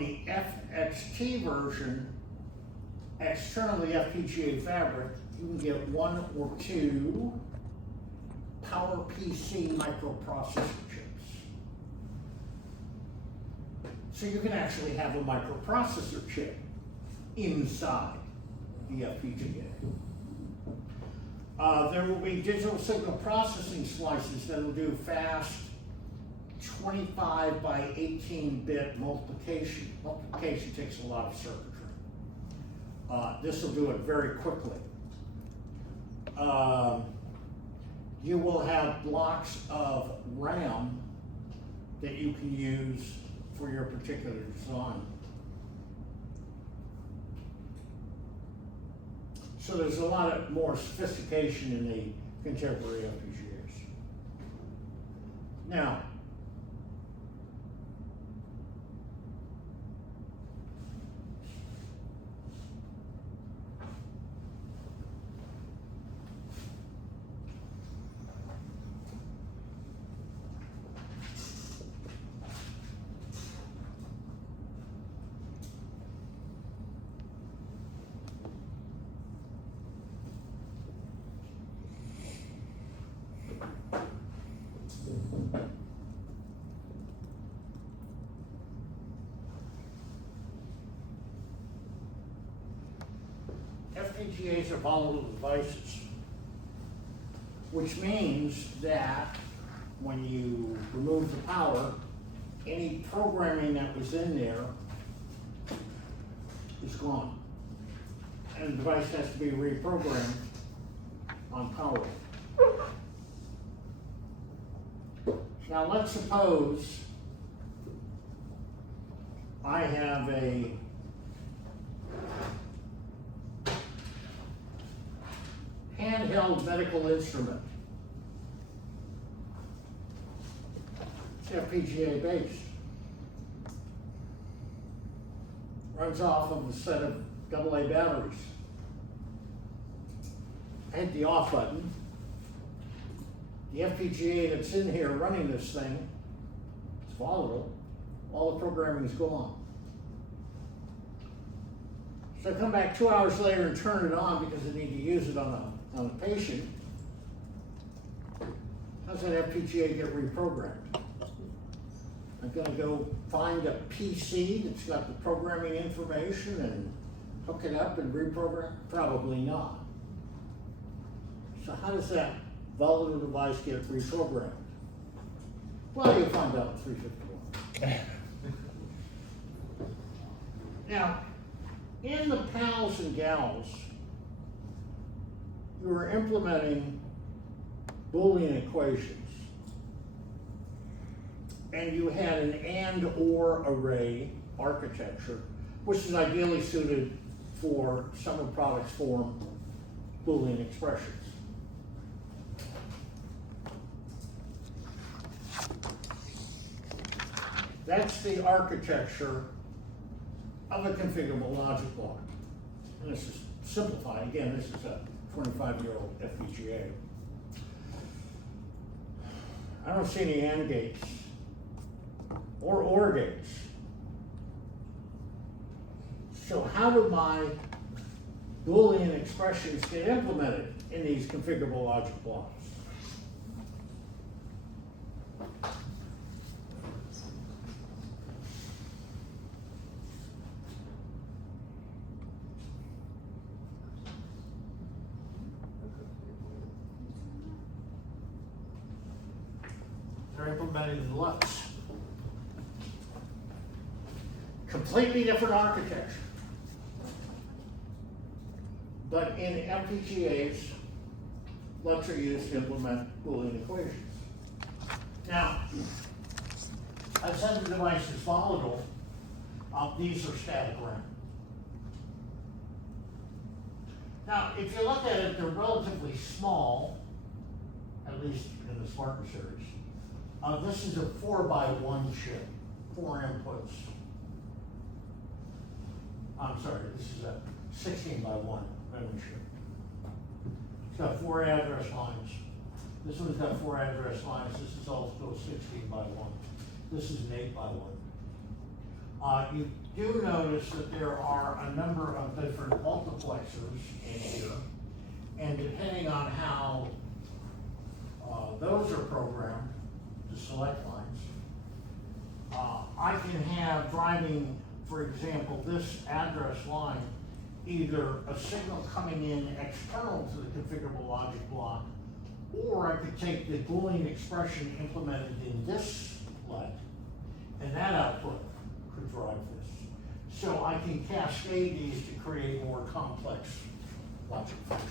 the FXT version, external to the FPGA fabric, you can get 1 or 2 PowerPC microprocessor chips. So you can actually have a microprocessor chip inside the FPGA. There will be digital signal processing slices that will do fast 25 by 18-bit multiplication. Multiplication takes a lot of circuitry. This will do it very quickly. You will have blocks of RAM that you can use for your particular design. So there's a lot more sophistication in the contemporary FPGAs. Now, FPGAs are volatile devices, which means that when you remove the power, any programming that was in there is gone. And the device has to be reprogrammed on power. Now let's suppose I have a handheld medical instrument. It's FPGA based. Runs off of a set of AA batteries. I hit the off button. The FPGA that's in here running this thing is volatile. All the programming is gone. So I come back 2 hours later and turn it on because I need to use it on a patient. How's that FPGA get reprogrammed? I'm gonna go find a PC that's got the programming information and hook it up and reprogram? Probably not. So how does that volatile device get reprogrammed? Well, you'll find out in 351. Now, in the pals and gals, you were implementing Boolean equations. And you had an and/or array architecture, which is ideally suited for sum of products form Boolean expressions. That's the architecture of a configurable logic block. And this is simplified. Again, this is a 25-year-old FPGA. I don't see any AND gates or OR gates. So how do my Boolean expressions get implemented in these configurable logic blocks? They're implemented in LUTs. Completely different architecture. But in FPGAs, LUTs are used to implement Boolean equations. Now, I've said the device is volatile. These are static RAM. Now, if you look at it, they're relatively small, at least in the Spartan series. This is a 4x1 chip, 4 inputs. I'm sorry, this is a 16x1 memory chip. It's got 4 address lines. This one's got 4 address lines. This is also 16x1. This is an 8x1. You do notice that there are a number of different multiplexers in here, and depending on how those are programmed, the select lines, I can have driving, for example, this address line, either a signal coming in external to the configurable logic block, or I could take the Boolean expression implemented in this let, and that output could drive this. So I can cascade these to create more complex logic functions.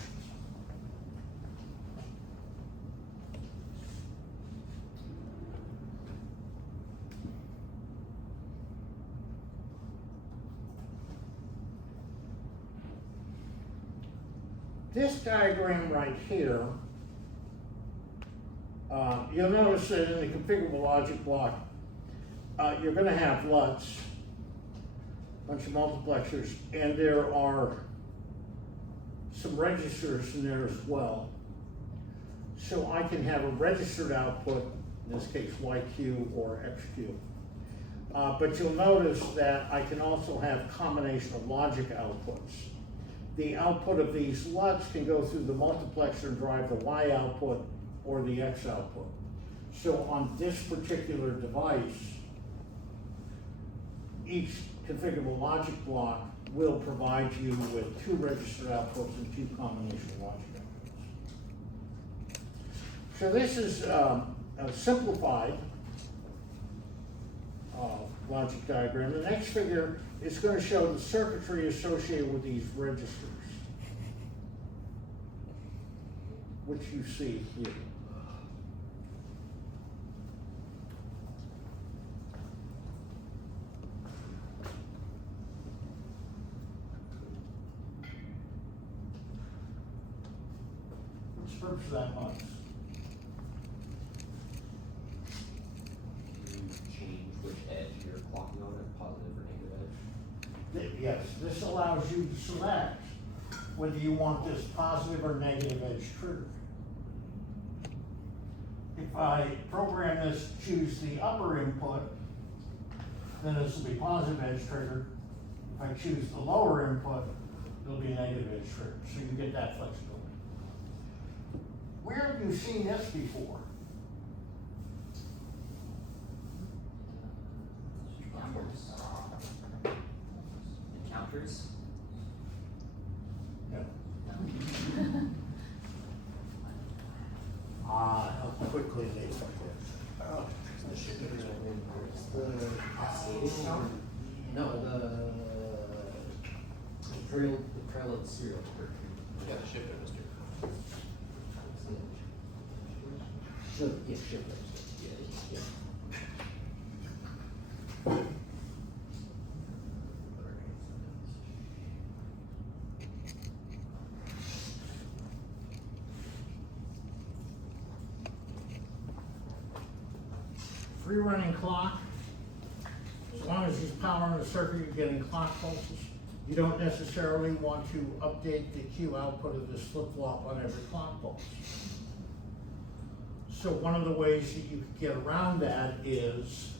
This diagram right here, you'll notice that in the configurable logic block, you're going to have LUTs, a bunch of multiplexers, and there are some registers in there as well. So I can have a registered output, in this case YQ or XQ. But you'll notice that I can also have combination of logic outputs. The output of these LUTs can go through the multiplexer and drive the Y output or the X output. So on this particular device, each configurable logic block will provide you with 2 registered outputs and 2 combination logic outputs. So this is a simplified logic diagram. The next figure is going to show the circuitry associated with these registers, which you see here. What's the purpose of that much? Change which edge you're clocking on, a positive or negative edge? Yes, this allows you to select whether you want this positive or negative edge triggered. If I program this to choose the upper input, then this will be positive edge triggered. If I choose the lower input, it'll be negative edge triggered, so you get that flexibility. Where have you seen this before? Encounters? No. How quickly they forget. Oh. The cascading count? No, the trail of the serial number. Yeah, the shift register. Yeah, shift register. Yeah. Free running clock, as long as there's power in the circuit, you're getting clock pulses. You don't necessarily want to update the Q output of this flip-flop on every clock pulse. So one of the ways that you can get around that is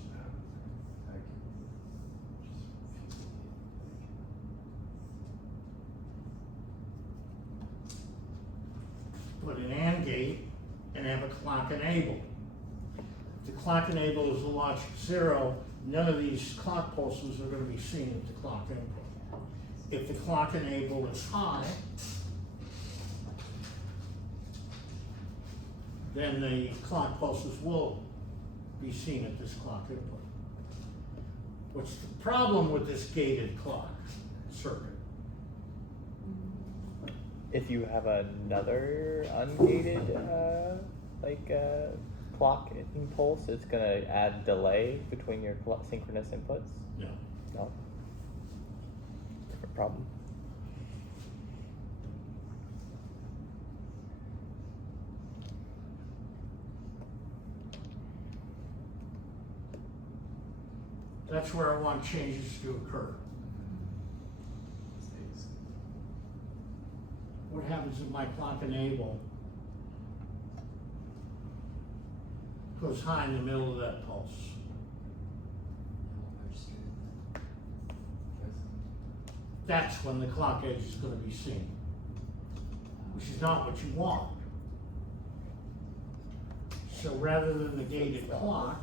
put an AND gate and have a clock enable. If the clock enable is the logic 0, none of these clock pulses are going to be seen at the clock input. If the clock enable is high, then the clock pulses will be seen at this clock input. What's the problem with this gated clock circuit? If you have another ungated clock impulse, it's gonna add delay between your synchronous inputs. No. No. Different problem. That's where I want changes to occur. What happens if my clock enable goes high in the middle of that pulse? that's when the clock edge is gonna be seen, which is not what you want. So rather than the gated clock,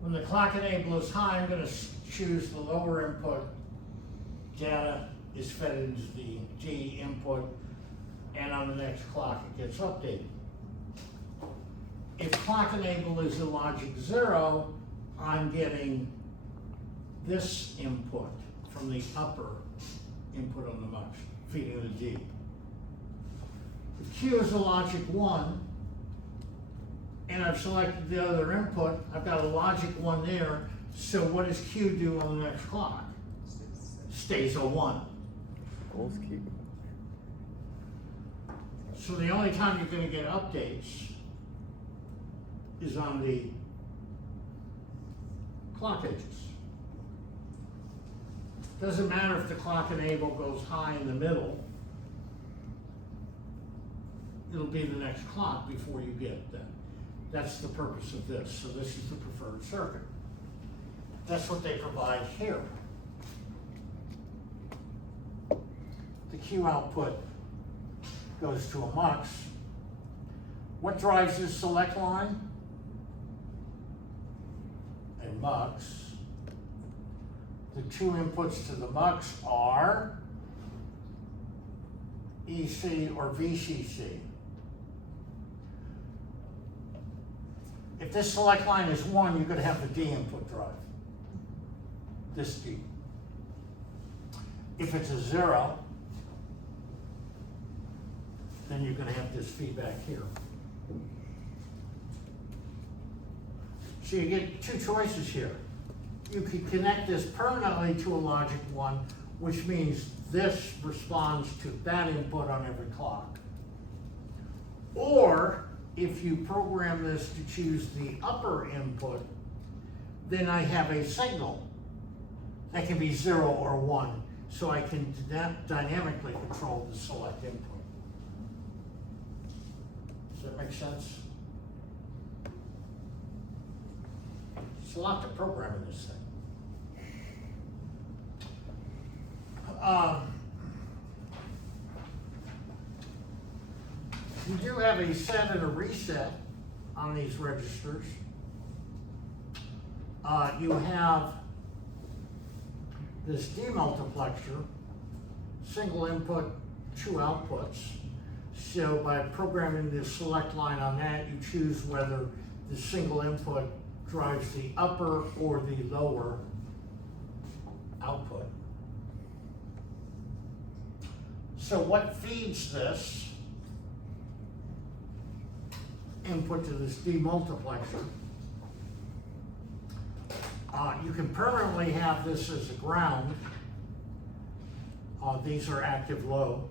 when the clock enable is high, I'm gonna choose the lower input. Data is fed into the D input, and on the next clock it gets updated. If clock enable is a logic 0, I'm getting this input from the upper input on the mux, feeding the D. If Q is a logic 1, and I've selected the other input, I've got a logic 1 there, so what does Q do on the next clock? Stays a 1. Goals cube. So the only time you're gonna get updates is on the clock edges. Doesn't matter if the clock enable goes high in the middle, it'll be the next clock before you get that. That's the purpose of this. So this is the preferred circuit. That's what they provide here. The Q output goes to a mux. What drives this select line? A mux. The two inputs to the mux are EC or VCC. If this select line is 1, you're going to have the D input drive. This D. If it's a 0, then you're going to have this feedback here. So you get two choices here. You can connect this permanently to a logic 1, which means this responds to that input on every clock. Or if you program this to choose the upper input, then I have a signal that can be 0 or 1, so I can dynamically control the select input. Does that make sense? It's a lot to program in this thing. You do have a set and a reset on these registers. You have this demultiplexer, single input, 2 outputs. So by programming the select line on that, you choose whether the single input drives the upper or the lower output. So what feeds this input to this demultiplexer? You can permanently have this as a ground. These are active low.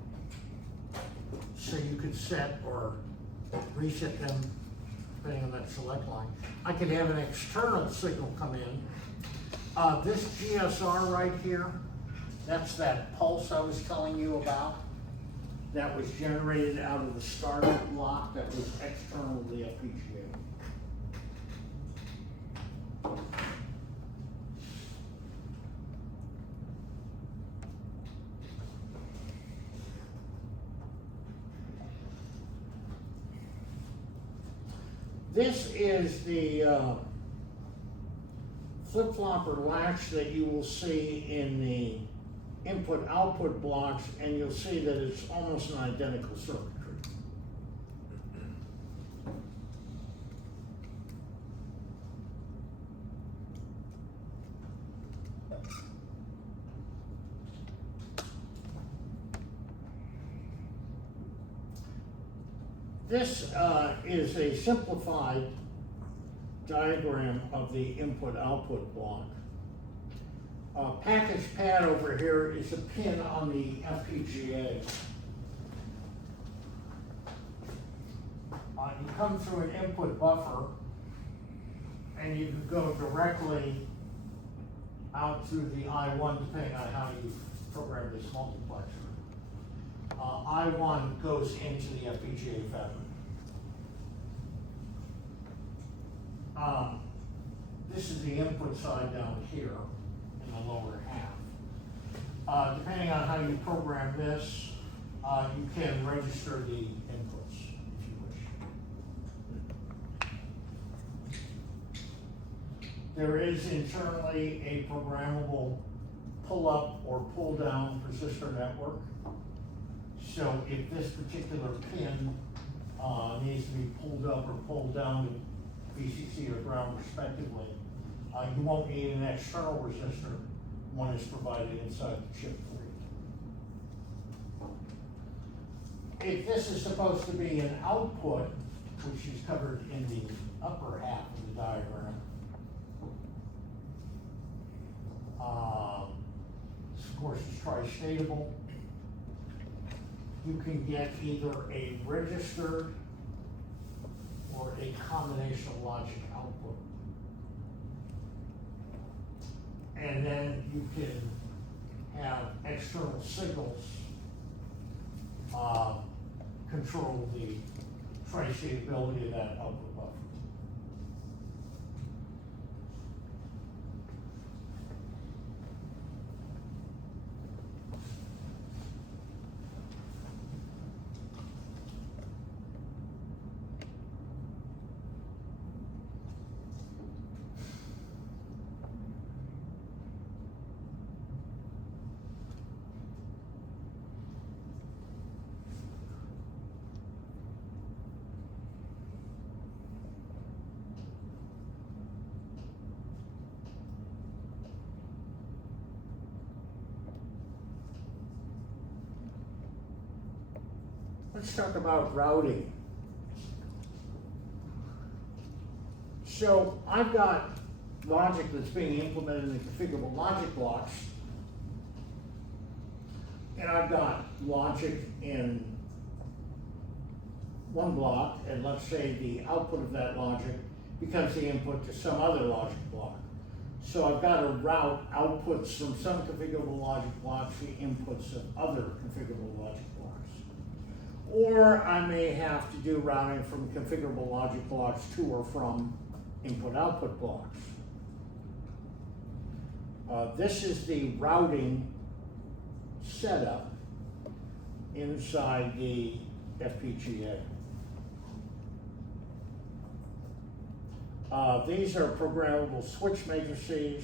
So you could set or reset them depending on that select line. I could have an external signal come in. This GSR right here, that's that pulse I was telling you about that was generated out of the startup block that was external to the FPGA. This is the flip-flop or latch that you will see in the input-output blocks, and you'll see that it's almost an identical circuitry. This is a simplified diagram of the input-output block. Package pad over here is a pin on the FPGA. You come through an input buffer, and you can go directly out through the I1 depending on how you program this multiplexer. I1 goes into the FPGA fabric. This is the input side down here in the lower half. Depending on how you program this, you can register the inputs if you wish. There is internally a programmable pull-up or pull-down resistor network. So if this particular pin needs to be pulled up or pulled down to VCC or ground respectively, you won't need an external resistor. One is provided inside the chip for you. If this is supposed to be an output, which is covered in the upper half of the diagram, this of course is tri-statable. You can get either a registered or a combination of logic output. And then you can have external signals control the tri-statability of that output buffer. Let's talk about routing. So I've got logic that's being implemented in the configurable logic blocks, and I've got logic in one block, and let's say the output of that logic becomes the input to some other logic block. So I've got to route outputs from some configurable logic blocks to inputs of other configurable logic blocks. Or I may have to do routing from configurable logic blocks to or from input-output blocks. This is the routing setup inside the FPGA. These are programmable switch matrices,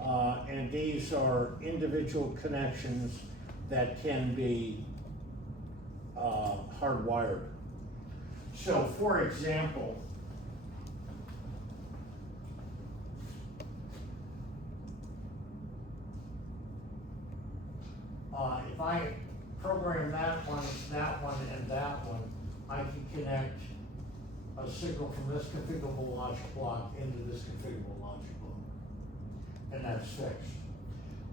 and these are individual connections that can be hardwired. So, for example, if I program that one, and that one, I can connect a signal from this configurable logic block into this configurable logic block, and that's fixed.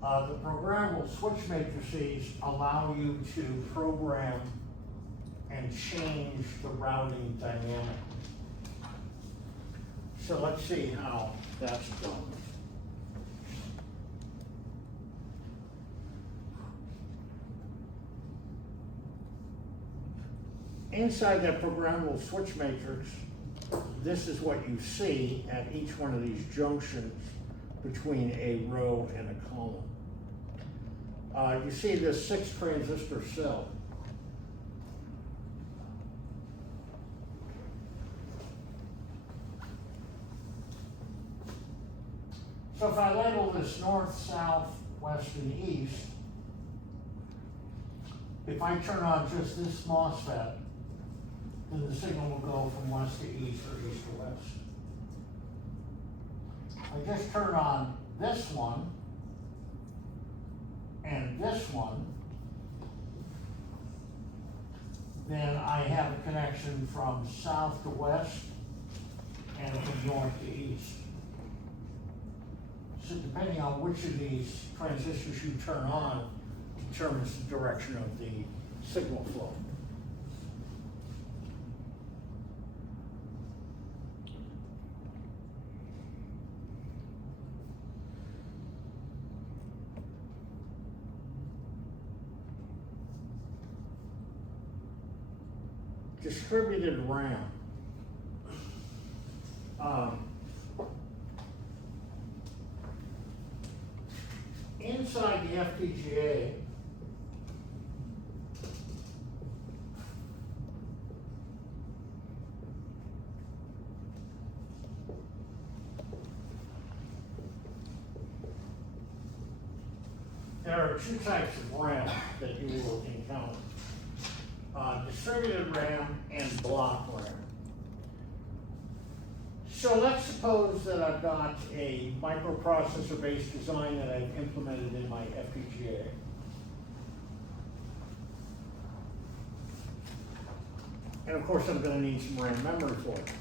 The programmable switch matrices allow you to program and change the routing dynamic. So let's see how that's done. Inside that programmable switch matrix, this is what you see at each one of these junctions between a row and a column. You see this 6 transistor cell. So if I label this north, south, west, and east, if I turn on just this MOSFET, then the signal will go from west to east or east to west. I just turn on this one and this one, then I have a connection from south to west and north to east. So depending on which of these transistors you turn on determines the direction of the signal flow. Distributed RAM. Inside the FPGA, there are two types of RAM that you will encounter. Distributed RAM and block RAM. So let's suppose that I've got a microprocessor-based design that I've implemented in my FPGA. And of course, I'm going to need some RAM memory for it.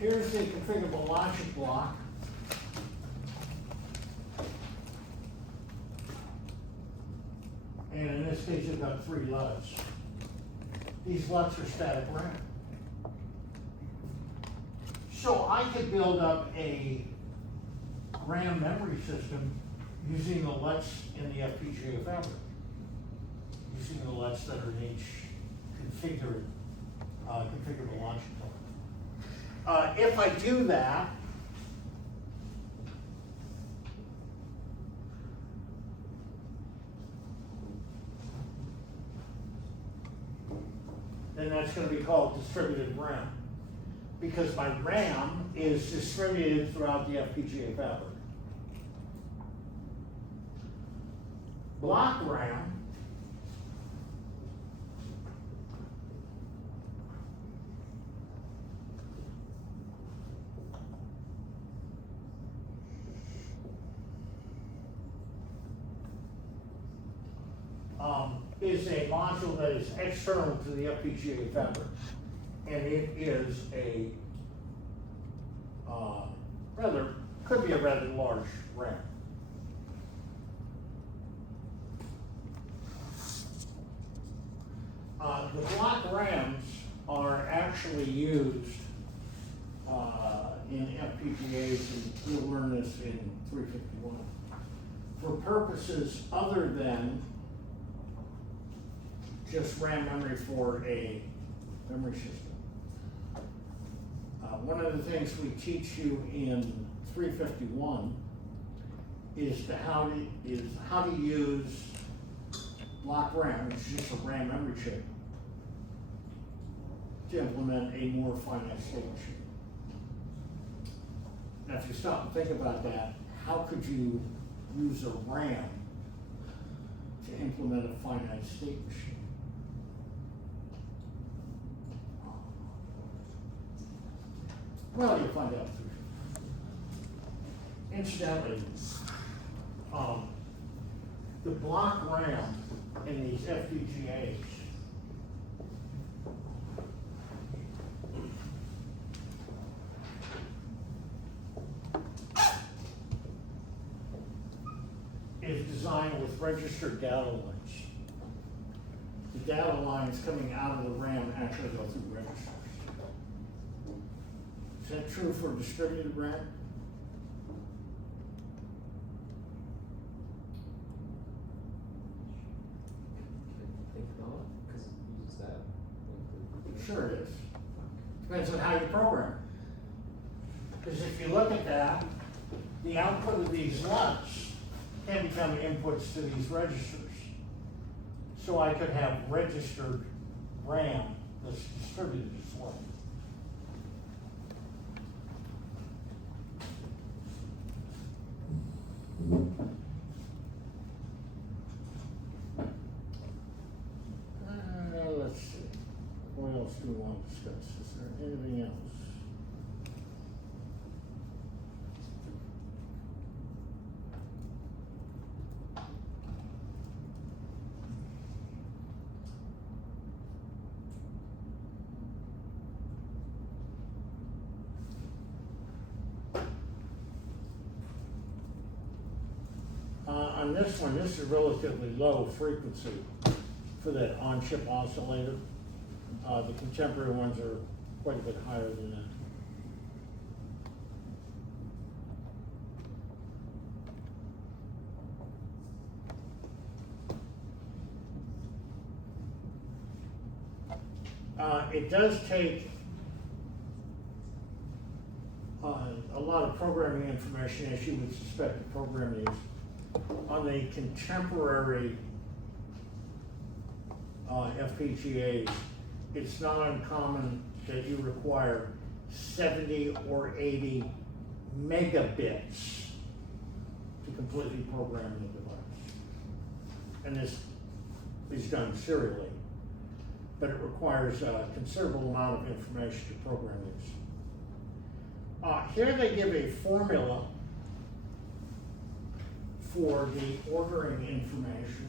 Here's the configurable logic block. And in this case, you've got 3 LUTs. These LUTs are static RAM. So I could build up a RAM memory system using the LUTs in the FPGA fabric, using the LUTs that are in each configurable logic block. If I do that, then that's going to be called distributed RAM, because my RAM is distributed throughout the FPGA fabric. Block RAM is a module that is external to the FPGA fabric, and it is a could be a rather large RAM. The block RAMs are actually used in FPGAs, and you'll learn this in 351, for purposes other than just RAM memory for a memory system. One of the things we teach you in 351 is how to use block RAM, which is just a RAM memory chip, to implement a more finite state machine. Now, if you stop and think about that, how could you use a RAM to implement a finite state machine? Well, you'll find out. Incidentally, the block RAM in these FPGAs is designed with registered data lines. The data lines coming out of the RAM actually go through registers. Is that true for distributed RAM? I think not, because it uses that. Sure it is. Depends on how you program it. Because if you look at that, the output of these LUTs can become inputs to these registers. So I could have registered RAM that's distributed as well. Let's see. What else do we want to discuss? Is there anything else? on this one, this is relatively low frequency for that on-chip oscillator. The contemporary ones are quite a bit higher than that. It does take a lot of programming information, as you would suspect to program these. On the contemporary FPGAs, it's not uncommon that you require 70 or 80 megabits to completely program the device. And this is done serially, but it requires a considerable amount of information to program these. Here they give a formula for the ordering information.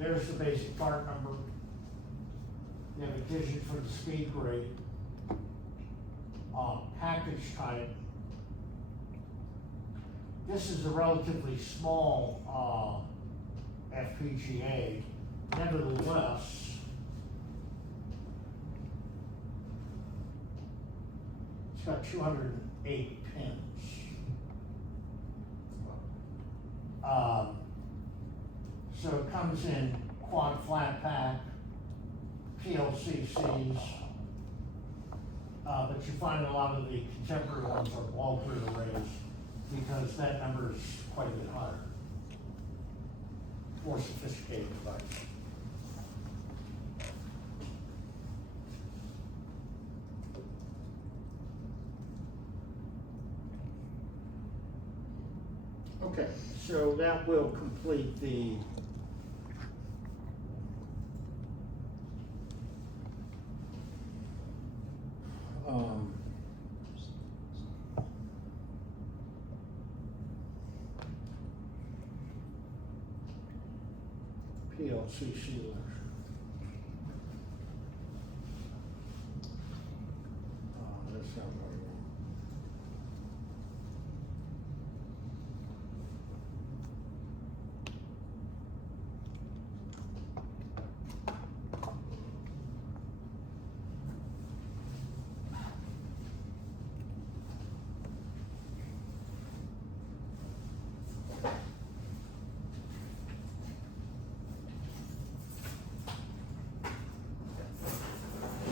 There's the basic part number. You have a digit for the speed grade, package type. This is a relatively small FPGA. Nevertheless, it's got 208 pins. So it comes in quad flat pack, PLCCs, but you find a lot of the contemporary ones are wall grid arrays because that number is quite a bit higher. More sophisticated device. Okay, so that will complete the PLCC lecture. That's not what I want.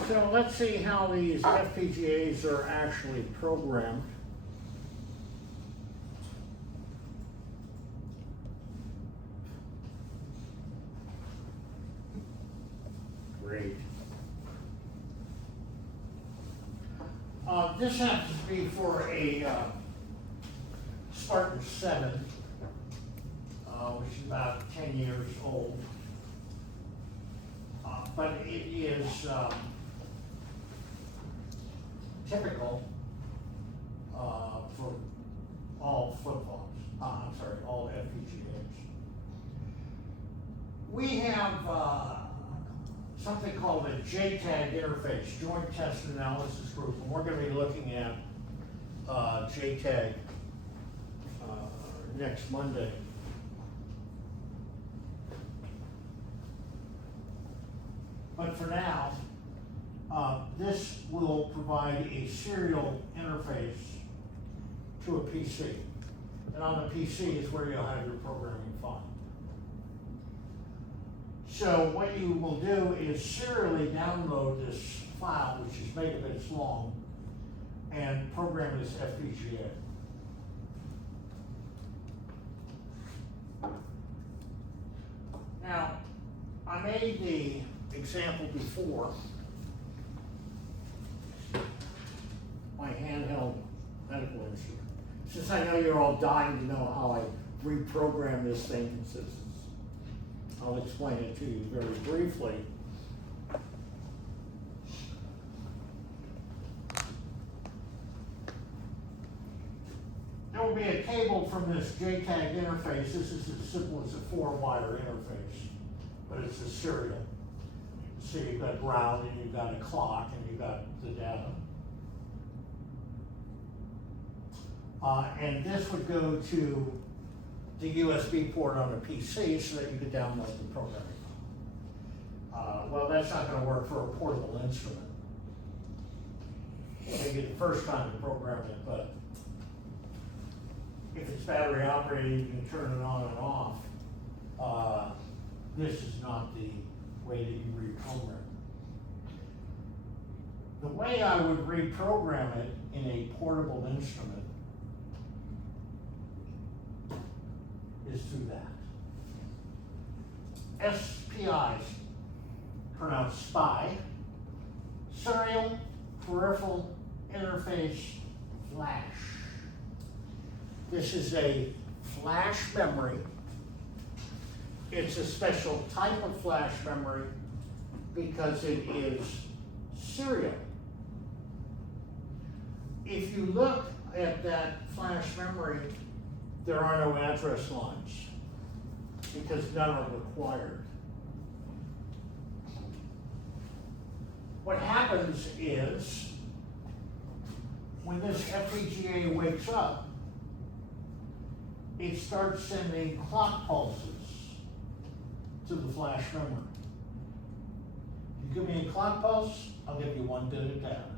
So let's see how these FPGAs are actually programmed. Great. This happens to be for a Spartan 7, which is about 10 years old. But it is typical for all flip-flops, all FPGAs. We have something called a JTAG interface, Joint Test Analysis Group, and we're going to be looking at JTAG next Monday. But for now, this will provide a serial interface to a PC. And on the PC is where you'll have your programming file. So what you will do is serially download this file, which is megabits long, and program this FPGA. Now, I made the example before. My handheld medical instrument. Since I know you're all dying to know how I reprogram this thing in systems, I'll explain it to you very briefly. There will be a cable from this JTAG interface. This is as simple as a 4-wire interface, but it's a serial. So you've got ground, and you've got a clock, and you've got the data. And this would go to the USB port on the PC so that you could download the programming. Well, that's not gonna work for a portable instrument. Maybe the first time to program it, but if it's battery operated, you can turn it on and off. This is not the way that you reprogram it. The way I would reprogram it in a portable instrument is through that. SPIs, pronounced SPI, Serial Peripheral Interface Flash. This is a flash memory. It's a special type of flash memory because it is serial. If you look at that flash memory, there are no address lines because none are required. What happens is when this FPGA wakes up, it starts sending clock pulses to the flash memory. You give me a clock pulse, I'll give you 1 bit of data.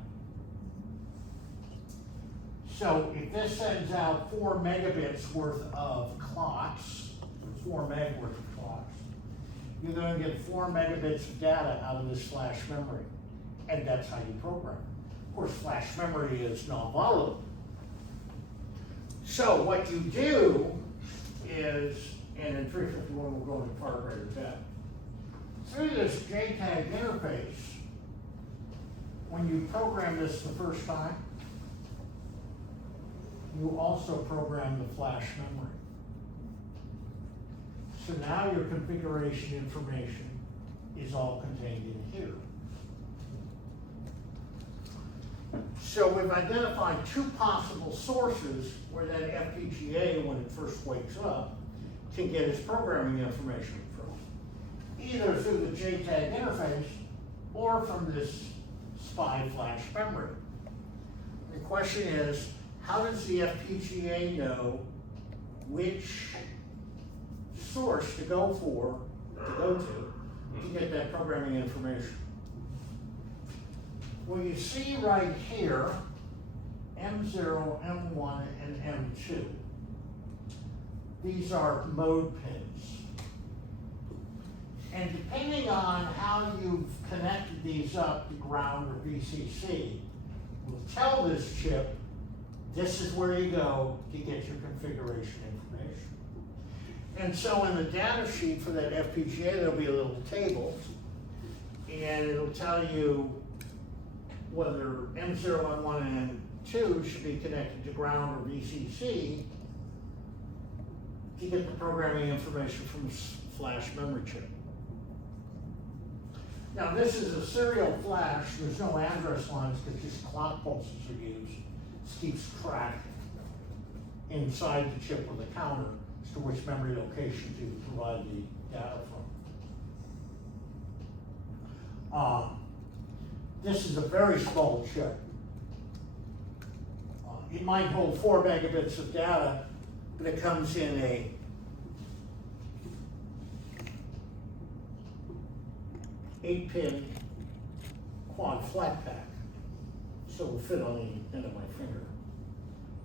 So if this sends out 4 megabits worth of clocks, 4 meg worth of clocks, you're going to get 4 megabits of data out of this flash memory. And that's how you program. Of course, flash memory is non-volatile. So what you do is, and in 351 we'll go into far greater depth, through this JTAG interface, when you program this the first time, you also program the flash memory. So now your configuration information is all contained in here. So we've identified 2 possible sources where that FPGA, when it first wakes up, can get its programming information from. Either through the JTAG interface or from this SPI flash memory. The question is, how does the FPGA know which source to go to get that programming information? Well, you see right here, M0, M1, and M2. These are mode pins. And depending on how you've connected these up to ground or VCC, will tell this chip, this is where you go to get your configuration information. And so in the data sheet for that FPGA, there'll be a little table, and it'll tell you whether M0, M1, and M2 should be connected to ground or VCC to get the programming information from the flash memory chip. Now this is a serial flash, there's no address lines because just clock pulses are used. This keeps track inside the chip with a counter as to which memory location to provide the data from. This is a very small chip. It might hold 4 megabits of data, but it comes in a eight-pin quad flat pack, so it will fit on the end of my finger.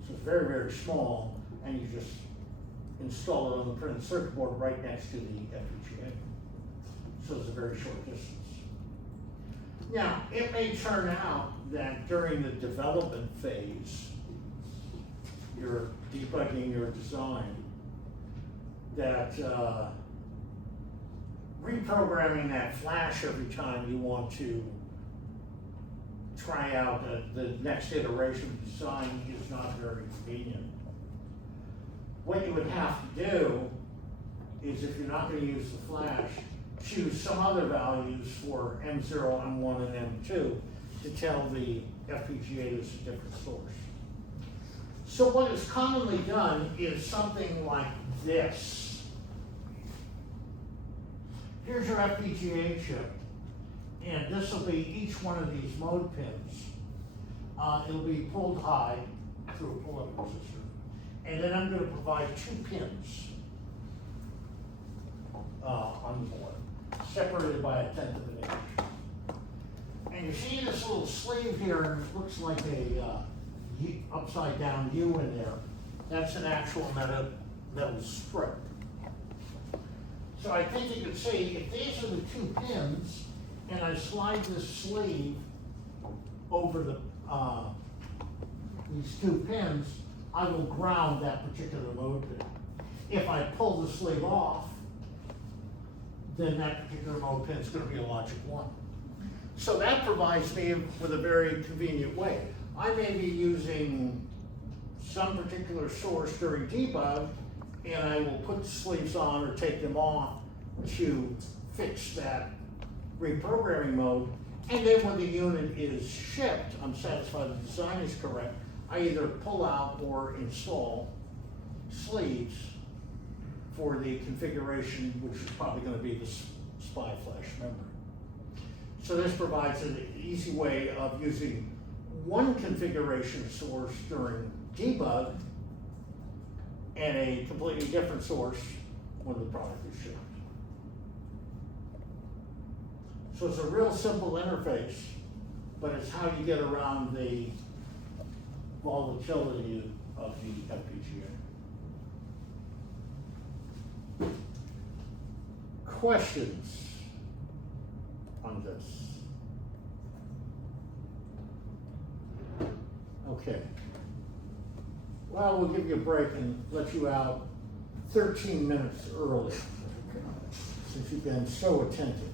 So it's very, very small, and you just install it on the printed circuit board right next to the FPGA. So it's a very short distance. Now, it may turn out that during the development phase, you're debugging your design, that reprogramming that flash every time you want to try out the next iteration of design is not very convenient. What you would have to do is, if you're not going to use the flash, choose some other values for M0, M1, and M2 to tell the FPGA there's a different source. So what is commonly done is something like this. Here's your FPGA chip, and this will be each one of these mode pins. It'll be pulled high through a pull-up resistor. And then I'm gonna provide 2 pins on the board, separated by 1/10 of an inch. And you see this little sleeve here, and it looks like a upside down U in there. That's an actual metal strip. So I think you could see, if these are the 2 pins, and I slide this sleeve over the, these 2 pins, I will ground that particular mode pin. If I pull the sleeve off, then that particular mode pin is gonna be a logic 1. So that provides me with a very convenient way. I may be using some particular source during debug, and I will put the sleeves on or take them off to fix that reprogramming mode. And then when the unit is shipped, I'm satisfied the design is correct, I either pull out or install sleeves for the configuration, which is probably gonna be the SPI flash memory. So this provides an easy way of using one configuration source during debug and a completely different source when the product is shipped. So it's a real simple interface, but it's how you get around the volatility of the FPGA. Questions on this? Okay. Well, we'll give you a break and let you out 13 minutes early, since you've been so attentive.